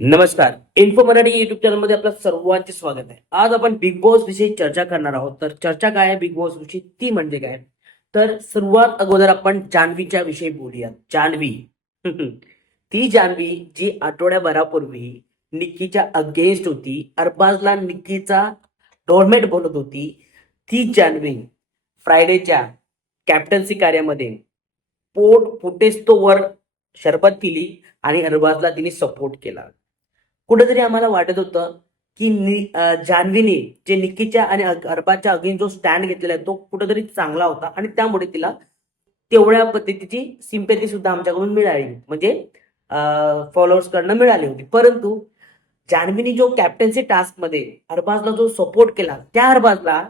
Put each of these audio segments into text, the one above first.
नमस्कार info Marathi YouTube चॅनलमध्ये आपलं सर्वांचे स्वागत आहे. आज आपण बिग बॉस विषयी चर्चा करणार आहोत. तर चर्चा काय आहे? बिग बॉस विषयी ती म्हणजे काय? तर सर्वात अगोदर आपण जान्हवीच्या विषयी बोलूया. जान्हवी. ती जान्हवी जी आठवड्याभरापूर्वी निक्कीच्या अगेन्स्ट होती. अरबाजला निक्कीचा डोरमेट बोलत होती. ती जान्हवी फ्रायडेच्या कॅप्टन्सी कार्यामध्ये पोट फुटेस्तोवर शरबत पिली आणि अरबाजला तिने सपोर्ट केला. कुठेतरी आम्हाला वाटत होतं की जान्हवीने जे निक्कीच्या आणि अरबाच्या अगेन जो स्टँड घेतलेला आहे तो कुठेतरी चांगला होता. आणि त्यामुळे तिला तेवढ्या पद्धतीची सिम्पॅथी सुद्धा आमच्याकडून मिळाली. म्हणजे फॉलोअर्स कडनं मिळाली होती. परंतु जान्हवीने जो कॅप्टन्सी टास्कमध्ये अरबाजला जो सपोर्ट केला त्या अरबाजला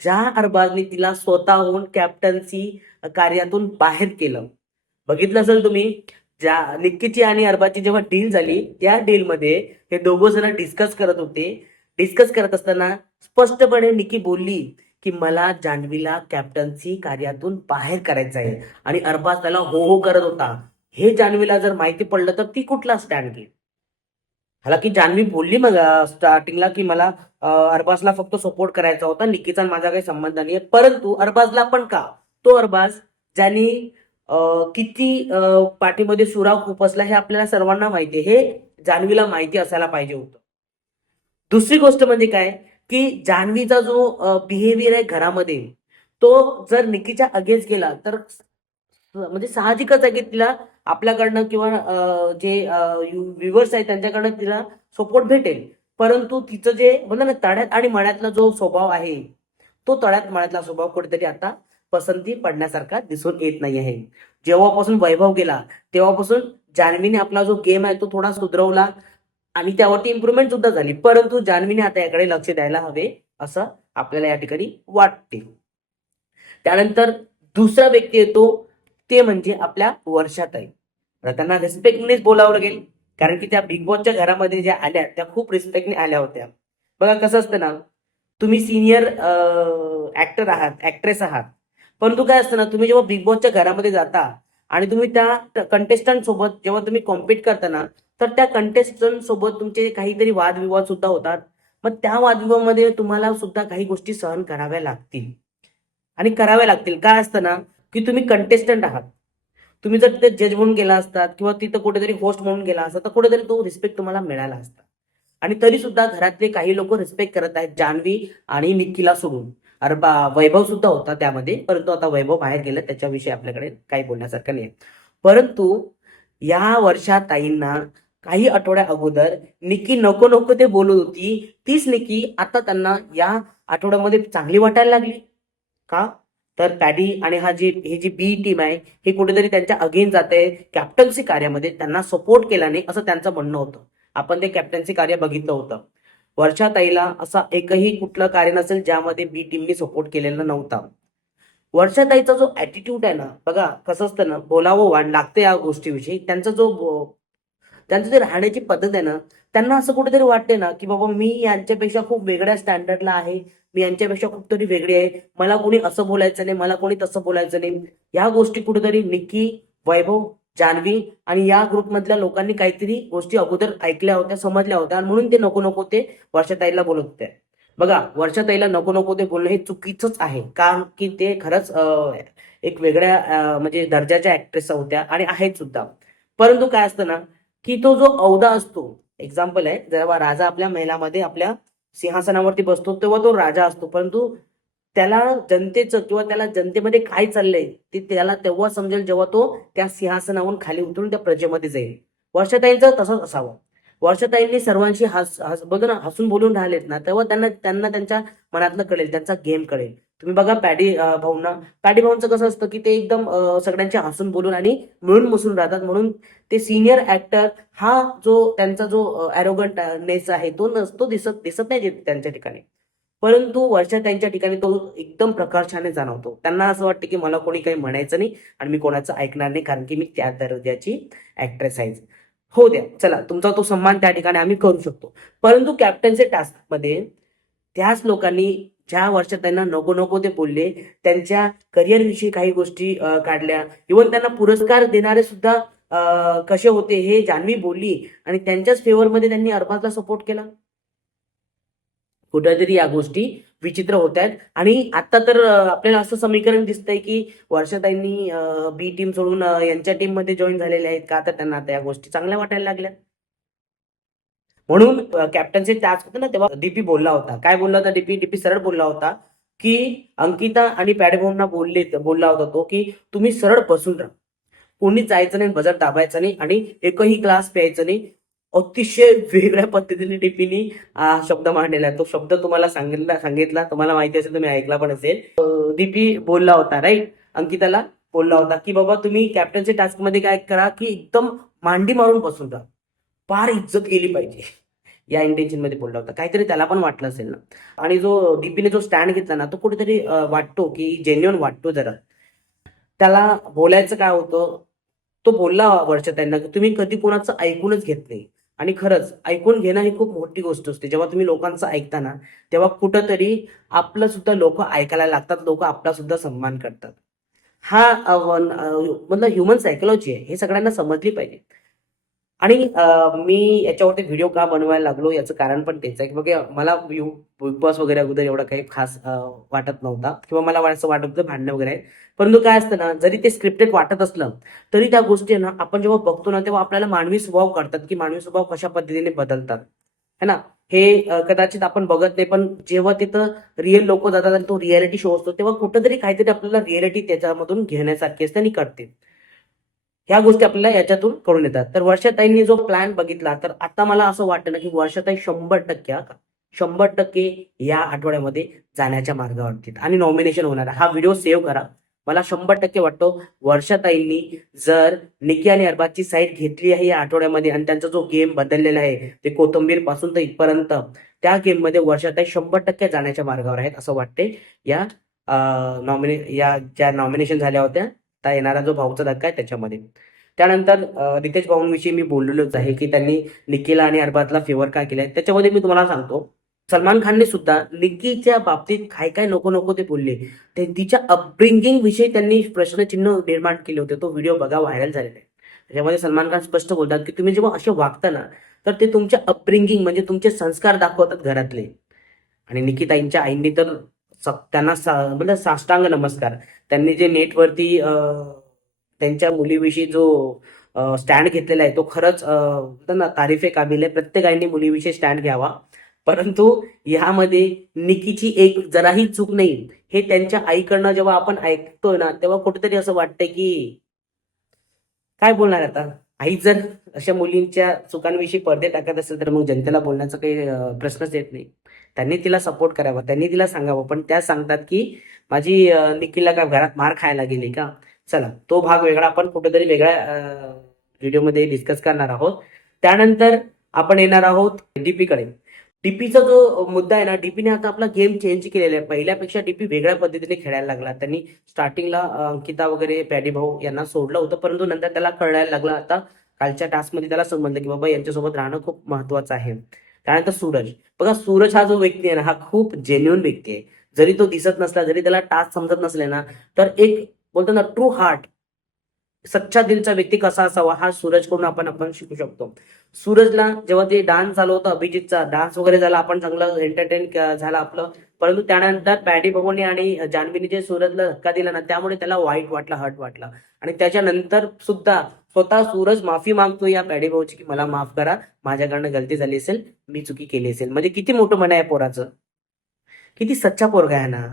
ज्या अरबाजने तिला स्वतःहून कॅप्टन्सी कार्यातून बाहेर केलं. बघितलं असेल तुम्ही ज्या निक्कीची आणि अरबाची जेव्हा डील झाली त्या डील मध्ये हे दोघं जण डिस्कस करत होते. डिस्कस करत असताना स्पष्टपणे निक्की बोलली की मला जान्हवीला कॅप्टन्सी कार्यातून बाहेर करायचं आहे आणि अरबाज त्याला हो हो करत होता. हे जान्हवीला जर माहिती पडलं तर ती कुठला स्टँड घेईल? हालाकी जान्हवी बोलली मग स्टार्टिंगला की मला अरबाजला फक्त सपोर्ट करायचा होता. निक्कीचा माझा काही संबंध नाही परंतु अरबाजला पण का? तो अरबाज ज्यांनी किती पाठीमध्ये सुराव खुपसला हे आपल्याला सर्वांना माहिती आहे. हे जान्हवीला माहिती असायला पाहिजे होतं. दुसरी गोष्ट म्हणजे काय? की जान्हवीचा जो बिहेवियर आहे घरामध्ये तो जर निकीच्या अगेन्स्ट गेला तर म्हणजे साहजिकच आहे की तिला आपल्याकडनं किंवा जे व्ह्युअर्स आहेत त्यांच्याकडनं तिला सपोर्ट भेटेल. परंतु तिचं जे म्हणजे ना तळ्यात आणि मळ्यातला जो स्वभाव आहे तो तळ्यात मळ्यातला स्वभाव कुठेतरी आता पसंती पडण्यासारखा दिसून येत नाही आहे. जेव्हापासून वैभव गेला तेव्हापासून जान्हवीने आपला जो गेम आहे तो थोडा सुधरवला आणि त्यावरती इम्प्रुव्हमेंट सुद्धा झाली. परंतु जान्हवीने आता याकडे लक्ष द्यायला हवे असं आपल्याला या ठिकाणी वाटते. त्यानंतर दुसरा व्यक्ती येतो ते म्हणजे आपल्या वर्षात आहे त्यांना रिस्पेक्टनेच बोलावं लागेल कारण की त्या बिग बॉसच्या घरामध्ये ज्या आल्या त्या खूप रिस्पेक्टने आल्या होत्या. बघा कसं असतं ना तुम्ही सिनियर ऍक्टर आहात ऍक्ट्रेस आहात. परंतु काय असतं ना तुम्ही जेव्हा बिग बॉसच्या घरामध्ये जाता आणि तुम्ही त्या कंटेस्टंट सोबत जेव्हा तुम्ही कॉम्पिट करता ना तर त्या कंटेस्टंट सोबत तुमचे काहीतरी वादविवाद सुद्धा होतात. मग त्या वादविवादामध्ये तुम्हाला सुद्धा काही गोष्टी सहन कराव्या लागतील. आणि कराव्या लागतील. काय असतं ना की तुम्ही कंटेस्टंट आहात. तुम्ही जर तिथे जज म्हणून गेला असतात किंवा तिथं कुठेतरी होस्ट म्हणून गेला असता तर कुठेतरी तो रिस्पेक्ट तुम्हाला मिळाला असता. आणि तरी सुद्धा घरातले काही लोक रिस्पेक्ट करत आहेत जान्हवी आणि निक्कीला सोडून अरे बा वैभव सुद्धा होता त्यामध्ये परंतु आता वैभव बाहेर गेलं त्याच्याविषयी आपल्याकडे काही बोलण्यासारखं नाही परंतु या वर्षात ताईंना काही आठवड्या अगोदर निकी नको नको ते बोलत होती. तीच निकी आता त्यांना या आठवड्यामध्ये चांगली वाटायला लागली. का? तर पॅडी आणि हा जी ही जी बी टीम आहे ही कुठेतरी त्यांच्या अगेन जाते कॅप्टन्सी कार्यामध्ये त्यांना सपोर्ट केला नाही असं त्यांचं म्हणणं होतं. आपण ते कॅप्टन्सी कार्य बघितलं होतं. वर्षाताईला असा एकही कुठलं कार्य नसेल ज्यामध्ये बी टीमनी सपोर्ट केलेला नव्हता. वर्षाताईचा जो ॲटिट्यूड आहे ना बघा कसं असतं ना बोलावं वाढ लागतं या गोष्टीविषयी. त्यांचा जो त्यांचं जे राहण्याची पद्धत आहे ना त्यांना असं कुठेतरी वाटते ना की बाबा मी यांच्यापेक्षा खूप वेगळ्या स्टँडर्डला आहे मी यांच्यापेक्षा खूप तरी वेगळी आहे मला कोणी असं बोलायचं नाही मला कोणी तसं बोलायचं नाही. ह्या गोष्टी कुठेतरी निक्की वैभव जान्हवी आणि या ग्रुपमधल्या लोकांनी काहीतरी गोष्टी अगोदर ऐकल्या होत्या समजल्या होत्या आणि म्हणून ते नको नको ते वर्षाताईला बोलत होते. बघा वर्षाताईला नको नको ते बोलणं हे चुकीचंच आहे. कारण की ते खरंच एक वेगळ्या म्हणजे दर्जाच्या ऍक्ट्रेस होत्या आणि आहेत सुद्धा. परंतु काय असतं ना की तो जो औदा असतो एक्झाम्पल आहे जेव्हा राजा आपल्या महिलामध्ये आपल्या सिंहासनावरती बसतो तेव्हा तो राजा असतो. परंतु त्याला जनतेचं किंवा त्याला जनतेमध्ये काय चाललंय ते त्याला तेव्हा समजेल जेव्हा तो त्या सिंहासनावरून खाली उतरून त्या प्रजेमध्ये जाईल. वर्षाताईंचं तसंच असावं. वर्षाताईंनी सर्वांशी हस हस बघा ना हसून बोलून राहिलेत ना तेव्हा त्यांना त्यांना त्यांच्या मनातलं कळेल त्यांचा गेम कळेल. तुम्ही बघा पॅडी भाऊंना. पॅडी भाऊंचं कसं असतं की ते एकदम अं, सगळ्यांचे हसून बोलून आणि मिळून मिसळून राहतात. म्हणून ते सिनियर ऍक्टर हा जो त्यांचा जो अरोगंटनेस आहे तो नसतो दिसत दिसत नाही त्यांच्या ठिकाणी. परंतु वर्षा त्यांच्या ठिकाणी तो एकदम प्रकर्षाने जाणवतो. त्यांना असं वाटतं की मला कोणी काही म्हणायचं नाही आणि मी कोणाचं ऐकणार नाही कारण की मी त्या दर्जाची ऍक्ट्रेस आहे. हो द्या चला तुमचा तो सन्मान त्या ठिकाणी आम्ही करू शकतो. परंतु कॅप्टनचे टास्कमध्ये त्याच लोकांनी ज्या वर्षात त्यांना नको नको ते बोलले त्यांच्या करिअरविषयी काही गोष्टी काढल्या. इव्हन त्यांना पुरस्कार देणारे सुद्धा कसे होते हे जान्हवी बोलली आणि त्यांच्याच फेवरमध्ये त्यांनी अरबाजला सपोर्ट केला. कुठेतरी या गोष्टी विचित्र होत आहेत. आणि आता तर आपल्याला असं समीकरण दिसतंय की वर्षाताईंनी बी टीम सोडून यांच्या टीममध्ये जॉईन झालेल्या आहेत का? तर त्यांना आता या गोष्टी चांगल्या वाटायला लागल्या म्हणून कॅप्टनचे टास्क होतं ना तेव्हा डीपी बोलला होता. काय बोलला होता डीपी डीपी सरळ बोलला होता की अंकिता आणि पॅडेभाऊंना बोलले बोलला होता तो की तुम्ही सरळ बसून राहा. कोणी जायचं नाही बजर दाबायचं नाही आणि एकही ग्लास प्यायचं नाही. अतिशय वेगळ्या पद्धतीने टिपीनी हा शब्द मांडलेला आहे. तो शब्द तुम्हाला सांगितला सांगितला तुम्हाला माहिती असेल तुम्ही ऐकला पण असेल. दीपी बोलला होता राईट अंकिताला बोलला होता की बाबा तुम्ही कॅप्टनच्या टास्कमध्ये काय करा की एकदम मांडी मारून बसून राहा. फार इज्जत केली पाहिजे. या इंटेन्शनमध्ये बोलला होता. काहीतरी त्याला पण वाटलं असेल ना. आणि जो डीपीने जो स्टँड घेतला ना तो कुठेतरी वाटतो की जेन्युअन वाटतो जरा. त्याला बोलायचं काय होतं? तो बोलला वर्ष त्यांना की तुम्ही कधी कोणाचं ऐकूनच घेत नाही. आणि खरंच ऐकून घेणं ही खूप मोठी गोष्ट असते. जेव्हा तुम्ही लोकांचं ऐकता ना तेव्हा कुठंतरी आपलं सुद्धा लोक ऐकायला लागतात लोक आपला सुद्धा सन्मान करतात. हा मतलब ह्युमन सायकोलॉजी आहे. हे सगळ्यांना समजली पाहिजे. आणि मी याच्यावरती व्हिडिओ का बनवायला लागलो याचं कारण पण तेच आहे. की बघा मला बिग बॉस वगैरे अगोदर एवढं काही खास वाटत नव्हता. किंवा मला असं वाटत होतं भांडणं वगैरे आहे परंतु काय असतं ना जरी ते स्क्रिप्टेड वाटत असलं तरी त्या गोष्टी ना आपण जेव्हा बघतो ना तेव्हा आपल्याला मानवी स्वभाव कळतात की मानवी स्वभाव कशा पद्धतीने बदलतात. है ना? हे कदाचित आपण बघत नाही पण जेव्हा तिथं रिअल लोक जातात आणि तो रियालिटी शो असतो तेव्हा कुठंतरी काहीतरी आपल्याला रियालिटी त्याच्यामधून घेण्यासारखी असते आणि करते. ह्या गोष्टी आपल्याला याच्यातून कळून येतात. तर वर्षाताईंनी जो प्लॅन बघितला तर आता मला असं वाटतं ना की वर्षाताई शंभर टक्के शंभर टक्के या आठवड्यामध्ये जाण्याच्या मार्गावरती आणि नॉमिनेशन होणार हा व्हिडिओ सेव्ह करा. मला शंभर टक्के वाटतो वर्षाताईंनी जर निकी आणि अरबाजची साईड घेतली आहे या आठवड्यामध्ये आणि त्यांचा जो गेम बदललेला आहे ते कोथंबीरपासून तर इथपर्यंत त्या गेममध्ये वर्षाताई शंभर टक्के जाण्याच्या मार्गावर आहेत असं वाटते. या नॉमिने या ज्या नॉमिनेशन झाल्या होत्या आता येणारा जो भाऊचा धक्का आहे त्याच्यामध्ये. त्यानंतर रितेश भाऊंविषयी मी बोललेलोच आहे की त्यांनी निकीला आणि अरबातला फेवर काय केलाय? त्याच्यामध्ये मी तुम्हाला सांगतो सलमान खानने सुद्धा निकीच्या बाबतीत काय काय नको नको ते बोलले. ते तिच्या अपब्रिंगिंग विषयी त्यांनी प्रश्नचिन्ह निर्माण केले होते. तो व्हिडिओ बघा व्हायरल झालेला आहे. त्याच्यामध्ये सलमान खान स्पष्ट बोलतात की तुम्ही जेव्हा असे वागता ना तर ते तुमच्या अपब्रिंगिंग म्हणजे तुमचे संस्कार दाखवतात घरातले. आणि निकिताईंच्या आईंनी तर त्यांना सा- म्हणजे साष्टांग नमस्कार. त्यांनी जे नेटवरती त्यांच्या मुलीविषयी जो स्टँड घेतलेला आहे तो खरंच ना तारीफे काबिल आहे. प्रत्येक आईने मुलीविषयी स्टँड घ्यावा. परंतु ह्यामध्ये निकीची एक जराही चूक नाही. हे त्यांच्या आईकडनं जेव्हा आपण ऐकतोय ना तेव्हा कुठेतरी असं वाटतंय की काय बोलणार आता? आई जर अशा मुलींच्या चुकांविषयी पडदे टाकत असेल तर मग जनतेला बोलण्याचा काही प्रश्नच येत नाही. त्यांनी तिला सपोर्ट करावा त्यांनी तिला सांगावं. पण त्या सांगतात की माझी निखिलला का घरात मार खायला गेली का? चला तो भाग वेगळा आपण कुठेतरी वेगळ्या व्हिडिओमध्ये डिस्कस करणार आहोत. त्यानंतर आपण येणार आहोत डीपीकडे डीपीचा जो मुद्दा आहे ना डीपीने आता आपला गेम चेंज केलेला आहे. पहिल्यापेक्षा डीपी वेगळ्या पद्धतीने खेळायला लागला. त्यांनी स्टार्टिंगला अंकिता वगैरे पॅडी भाऊ यांना सोडलं होतं परंतु नंतर त्याला कळायला लागलं. आता कालच्या टास्कमध्ये त्याला समजलं की बाबा यांच्यासोबत राहणं खूप महत्वाचं आहे. त्यानंतर सूरज. बघा सूरज हा जो व्यक्ती आहे ना हा खूप जेन्युन व्यक्ती आहे. जरी तो दिसत नसला जरी त्याला टास्क समजत नसले ना तर एक बोलतो ना ट्रू हार्ट सच्चा दिलचा व्यक्ती कसा असावा हा सूरज करून आपण आपण शिकू शकतो. सूरजला जेव्हा ते डान्स झालं होतं अभिजितचा डान्स वगैरे झाला आपण चांगलं एंटरटेन झालं आपलं. परंतु त्यानंतर पॅडी भगवनी आणि जान्हवीने जे सूरजला धक्का दिला ना त्यामुळे त्याला वाईट वाटला हट वाटला. आणि त्याच्यानंतर सुद्धा स्वतः सूरज माफी मागतो या पॅडे भाऊची की मला माफ करा माझ्याकडनं गलती झाली असेल मी चुकी केली असेल. म्हणजे किती मोठं मन आहे पोराचं. किती सच्चा पोरगा आहे ना.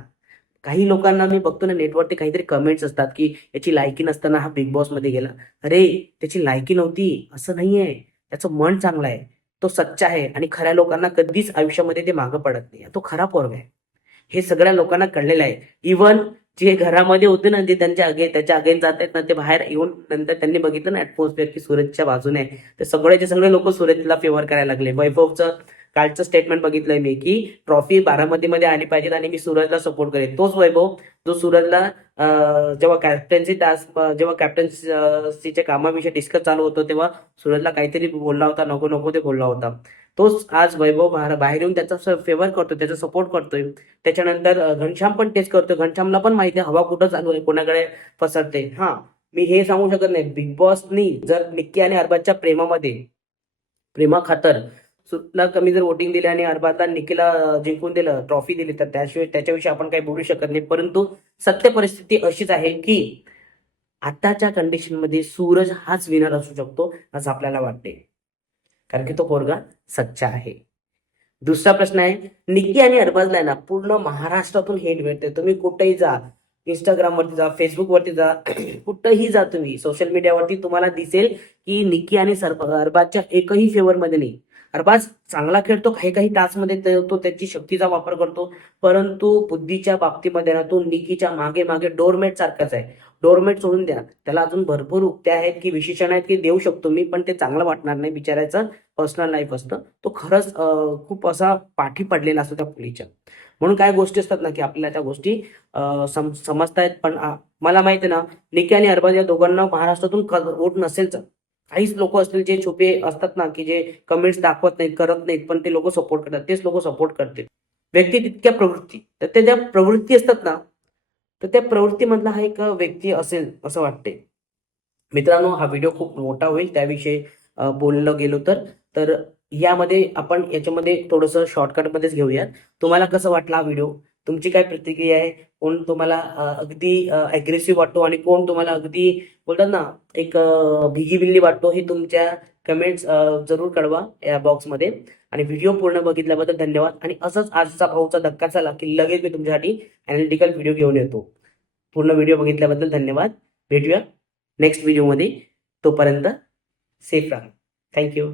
काही लोकांना मी बघतो ना नेटवरती काहीतरी कमेंट्स असतात की याची लायकी नसताना हा बिग बॉसमध्ये गेला. अरे त्याची लायकी नव्हती. असं नाहीये. त्याचं मन चांगलं आहे. तो सच्चा आहे आणि खऱ्या लोकांना कधीच आयुष्यामध्ये ते मागं पडत नाही. तो खरा पोरगा आहे. हे सगळ्या लोकांना कळलेलं आहे. इवन जे घरामध्ये होते ना जे त्यांच्या अगे त्याच्या अगेन जात आहेत ना ते बाहेर येऊन नंतर त्यांनी बघितलं ना ऍटमॉस्फिअर की सूरजच्या बाजूने. आहे तर सगळेचे सगळे लोक सूरजला फेवर करायला लागले. वैभवचं कालचं स्टेटमेंट बघितलंय मी की ट्रॉफी बारामतीमध्ये आली पाहिजे आणि मी सूरजला सपोर्ट करेन. तोच वैभव जो सूरजला जेव्हा कॅप्टन्सी टास्क जेव्हा कॅप्टन्सीच्या कामाविषयी डिस्कस चालू होतं तेव्हा सूरजला काहीतरी बोलला होता नको नको ते बोलला होता. तोच आज वैभव बाहेर येऊन त्याचा फेवर करतोय त्याचा सपोर्ट करतोय. त्याच्यानंतर घनश्याम पण टेस्ट करतोय. घनश्यामला पण माहिती आहे हवा कुठं चालू आहे कोणाकडे पसरते. हा मी हे सांगू शकत नाही. बिग बॉसनी जर निक्की आणि अरबाजच्या प्रेमामध्ये प्रेमा खातर सुटला कमी जर वोटिंग दिली आणि अरबाजला निकीला जिंकून दिलं ट्रॉफी दिली तर त्याशिवाय त्याच्याविषयी आपण काही बोलू शकत नाही. परंतु सत्य परिस्थिती अशीच आहे की आताच्या कंडिशनमध्ये सूरज हाच विनर असू शकतो असं आपल्याला वाटते कारण की तो पोरगा सच्चा आहे. दुसरा प्रश्न आहे निकी आणि अरबाजला आहे ना पूर्ण महाराष्ट्रातून हेट भेटते तुम्ही कुठेही जा इंस्टाग्राम वरती जा फेसबुक वरती जा कुठंही जा तुम्ही. सोशल मीडियावरती तुम्हाला दिसेल की निकी आणि सर- अरबाजच्या एकही फेवर मध्ये नाही. अरबाज चांगला खेळतो काही काही तासमध्ये तो त्याची शक्तीचा वापर करतो. परंतु बुद्धीच्या बाबतीमध्ये ना तो निकीच्या मागे मागे डोरमेट सारखाच आहे. डोरमेट सोडून द्या. त्याला अजून भरपूर उक्त्या आहेत की विशेषण आहेत की देऊ शकतो मी पण ते चांगलं वाटणार नाही बिचारायचं पर्सनल लाईफ असतं. तो खरंच खूप असा पाठी पडलेला असतो त्या मुलीच्या. म्हणून काय गोष्टी असतात ना की आपल्याला त्या गोष्टी सम समजतायत. पण मला माहिती आहे ना निके आणि अरबाज या दोघांना महाराष्ट्रातून वोट नसेलच काहीच लोक असतील जे छुपे असतात ना की जे कमेंट्स दाखवत नाहीत करत नाहीत पण ते लोक सपोर्ट करतात. तेच लोक सपोर्ट करतील. व्यक्ती तितक्या प्रवृत्ती. तर ते ज्या प्रवृत्ती असतात ना तर त्या प्रवृत्तीमधला हा एक व्यक्ती असेल असं वाटते मित्रांनो हा व्हिडिओ खूप मोठा होईल. त्याविषयी बोललं गेलो तर. तर यामध्ये आपण याच्यामध्ये थोडंसं शॉर्टकटमध्येच घेऊयात. तुम्हाला कसं वाटला हा व्हिडिओ तुमची काय प्रतिक्रिया आहे? कोण तुम्हाला अगदी अग्रेसिव्ह वाटतो आणि कोण तुम्हाला अगदी बोलतात ना एक भिगी बिल्ली वाटतो हे तुमच्या कमेंट्स जरूर कळवा या बॉक्समध्ये आणि व्हिडिओ पूर्ण बघितल्याबद्दल धन्यवाद. आणि असंच आजचा भाऊचा धक्का झाला की लगेच मी तुमच्यासाठी अनालिटिकल व्हिडिओ घेऊन येतो. पूर्ण व्हिडिओ बघितल्याबद्दल धन्यवाद. भेटूया नेक्स्ट व्हिडिओमध्ये तोपर्यंत सेफ राहा. थँक्यू